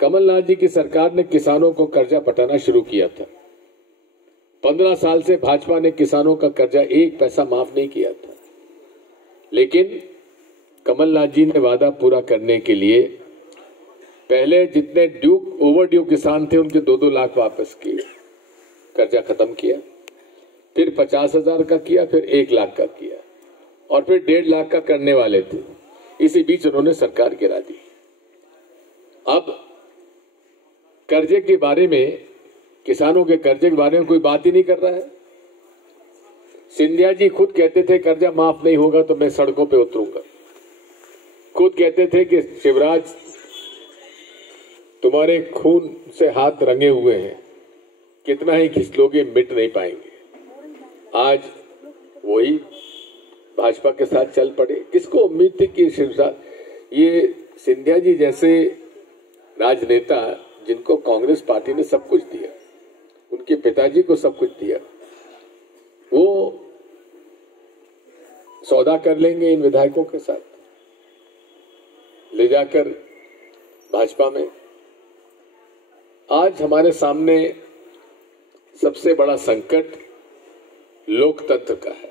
कमलनाथ जी की सरकार ने किसानों को कर्जा पटाना शुरू किया था। 15 साल से भाजपा ने किसानों का कर्जा एक पैसा माफ नहीं किया था, लेकिन कमलनाथ जी ने वादा पूरा करने के लिए पहले जितने ओवरड्यू किसान थे उनके 2-2 लाख वापस किए, कर्जा खत्म किया, फिर 50,000 का किया, फिर 1 लाख का किया और फिर 1.5 लाख का करने वाले थे। इसी बीच उन्होंने सरकार गिरा दी। अब कर्जे के बारे में, किसानों के कर्जे के बारे में कोई बात ही नहीं कर रहा है। सिंधिया जी खुद कहते थे कर्जा माफ नहीं होगा तो मैं सड़कों पे उतरूंगा। खुद कहते थे कि शिवराज तुम्हारे खून से हाथ रंगे हुए हैं, कितना ही खिसलोगे मिट नहीं पाएंगे। आज वही भाजपा के साथ चल पड़े। किसको उम्मीद थी कि शिवराज, ये सिंधिया जी जैसे राजनेता जिनको कांग्रेस पार्टी ने सब कुछ दिया, उनके पिताजी को सब कुछ दिया, वो सौदा कर लेंगे इन विधायकों के साथ ले जाकर भाजपा में। आज हमारे सामने सबसे बड़ा संकट लोकतंत्र का है।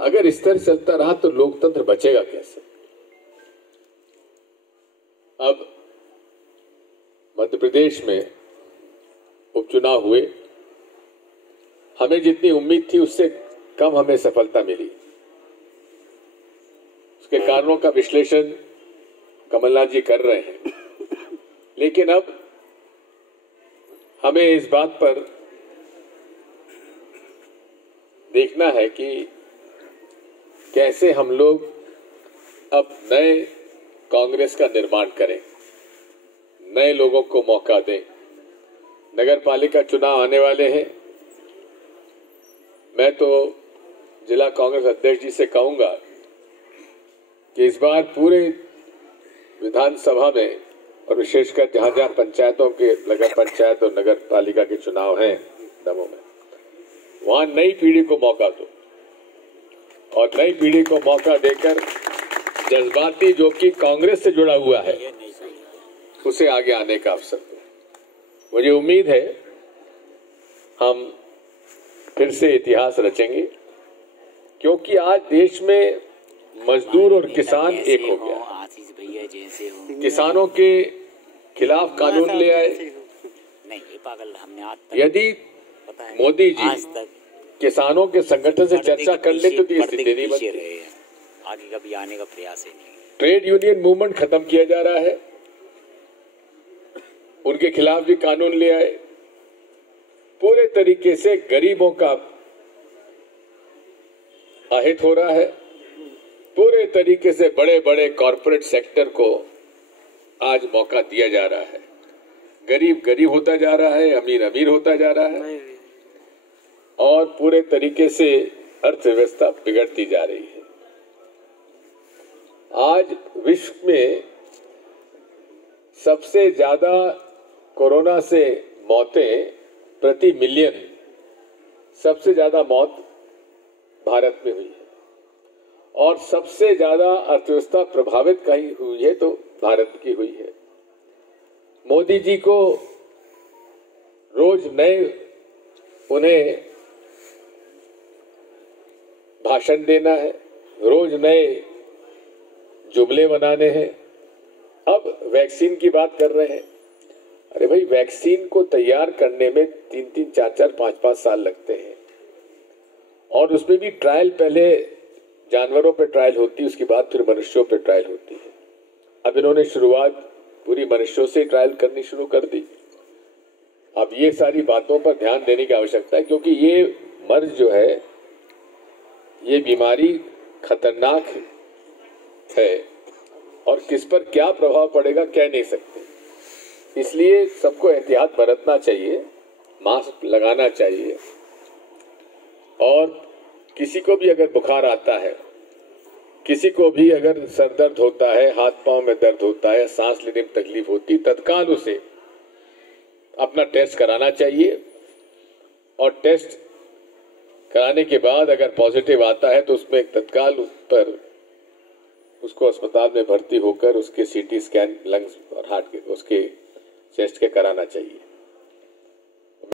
अगर इस तरह चलता रहा तो लोकतंत्र बचेगा कैसे? अब मध्य प्रदेश में उपचुनाव हुए, हमें जितनी उम्मीद थी उससे कम हमें सफलता मिली। उसके कारणों का विश्लेषण कमलनाथ जी कर रहे हैं, लेकिन अब हमें इस बात पर देखना है कि कैसे हम लोग अब नए कांग्रेस का निर्माण करें, नए लोगों को मौका दें। नगर पालिका चुनाव आने वाले हैं। मैं तो जिला कांग्रेस अध्यक्ष जी से कहूंगा कि इस बार पूरे विधानसभा में और विशेषकर जहां जहां पंचायतों के, नगर पंचायत और नगर पालिका के चुनाव हैं दमों में, वहां नई पीढ़ी को मौका दो और नई पीढ़ी को मौका देकर जज्बाती जो कि कांग्रेस से जुड़ा हुआ है उसे आगे आने का अवसर दो। मुझे उम्मीद है हम फिर से इतिहास रचेंगे, क्योंकि आज देश में मजदूर और किसान एक हो गया। किसानों के खिलाफ कानून ले आए। यदि मोदी जी किसानों के संगठन से चर्चा कर ले तो ये स्थिति नहीं बनती। आगे कभी आने का प्रयास ही नहीं। ट्रेड यूनियन मूवमेंट खत्म किया जा रहा है, उनके खिलाफ भी कानून ले आए। पूरे तरीके से गरीबों का अहित हो रहा है। पूरे तरीके से बड़े बड़े कॉरपोरेट सेक्टर को आज मौका दिया जा रहा है। गरीब गरीब होता जा रहा है, अमीर अमीर होता जा रहा है और पूरे तरीके से अर्थव्यवस्था बिगड़ती जा रही है। आज विश्व में सबसे ज्यादा कोरोना से मौतें प्रति मिलियन, सबसे ज्यादा मौत भारत में हुई है और सबसे ज्यादा अर्थव्यवस्था प्रभावित कहीं हुई है तो भारत की हुई है। मोदी जी को रोज नए उन्हें भाषण देना है, रोज नए जुमले बनाने हैं। अब वैक्सीन की बात कर रहे हैं। अरे भाई, वैक्सीन को तैयार करने में 3-3, 4-4, 5-5 साल लगते हैं और उसमें भी ट्रायल पहले जानवरों पे ट्रायल होती है, उसके बाद फिर मनुष्यों पे ट्रायल होती है। अब इन्होंने शुरुआत पूरी मनुष्यों से ट्रायल करनी शुरू कर दी। अब ये सारी बातों पर ध्यान देने की आवश्यकता है, क्योंकि ये मर्ज जो है, ये बीमारी खतरनाक है और किस पर क्या प्रभाव पड़ेगा कह नहीं सकते। इसलिए सबको एहतियात बरतना चाहिए, मास्क लगाना चाहिए और किसी को भी अगर बुखार आता है, किसी को भी अगर सर दर्द होता है, हाथ पांव में दर्द होता है, सांस लेने में तकलीफ होती, तत्काल उसे अपना टेस्ट कराना चाहिए और टेस्ट कराने के बाद अगर पॉजिटिव आता है तो उसमें तत्काल उस पर उसको अस्पताल में भर्ती होकर उसके सीटी स्कैन, लंग्स और हार्ट के उसके चेस्ट के कराना चाहिए।